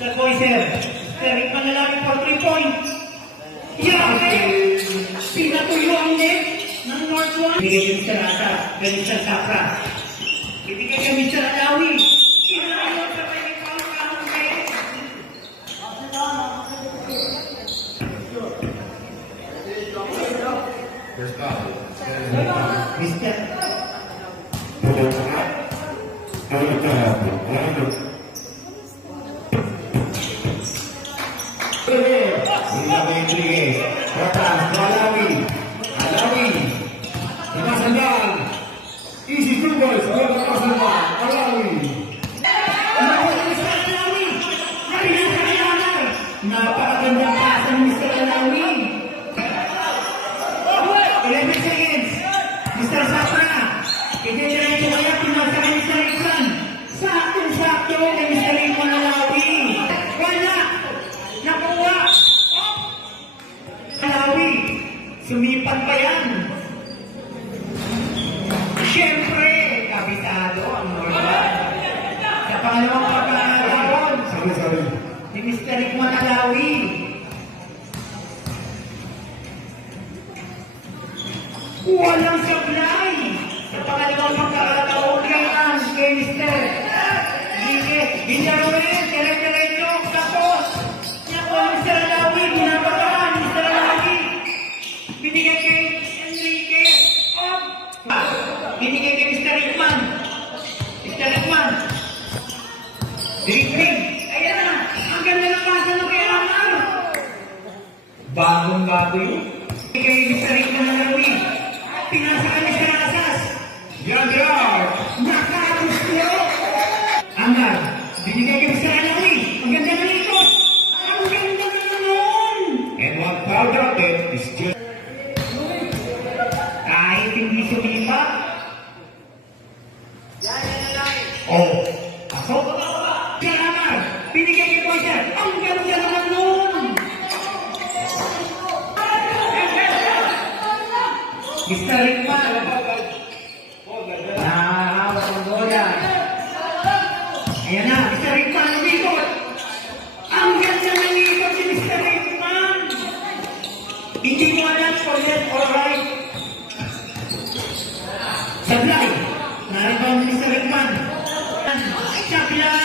Mr. Boyser. Derek Manalangin for 3 points. Yape! Pinatuyo ang net ng North One. Bigay kami sa Rata. Galing sa Sapra. Ibigay kami sa Alawi. Inayon sa may ikaw ang net. Mr. Easy two boys, Alawi. Napakagandang pasa ni Mr. Alawi. 11 seconds. Mr. Sapra. Ide-diretso kaya pinasa kay Mr. Iksan. Saktong-sakto kay Mr. Ikman Alawi. Wala. Nakuha. Alawi. Sumipan pa yan. Siyempre, kabisado ang Northern. Sa pangalawang pagkakaroon. Sorry. Ni Mr. Ikman Alawi. Walang sablay. Sa pangalawang pagkakataon kay Mr. Gige. Binyaruin, dire-diretso, tapos. Nakuha Mr. Alawi, binabatahan Mr. Alawi. Binigay kay Enrique. Binigay kay Mr. Ikman. Mr. Ikman. Drink. Ayan na. Ang ganda ng pasa ng kay Amar. Bagong-bago yun. Kay Mr. Ikman Alawi. Pinasa ka Mr. Asas. Yan. Nakagusto. Amar. Binigay kay Mr. Alawi. Ang ganda ng ikot. Ang ganda naman. And what found out then is just Kahit hindi sumipa. Ako? Kaya Amar. Binigay kay Boyser. Ang ganda naman nun. Mr. Ikman. Nakakawat ang bola. Ayan na, Mr. Ikman, umikot. Ang ganda ng ikot si Mr. Ikman. Hindi mo alam kung left or right. Sablay. Narito ang Mr. Ikman. Sablay.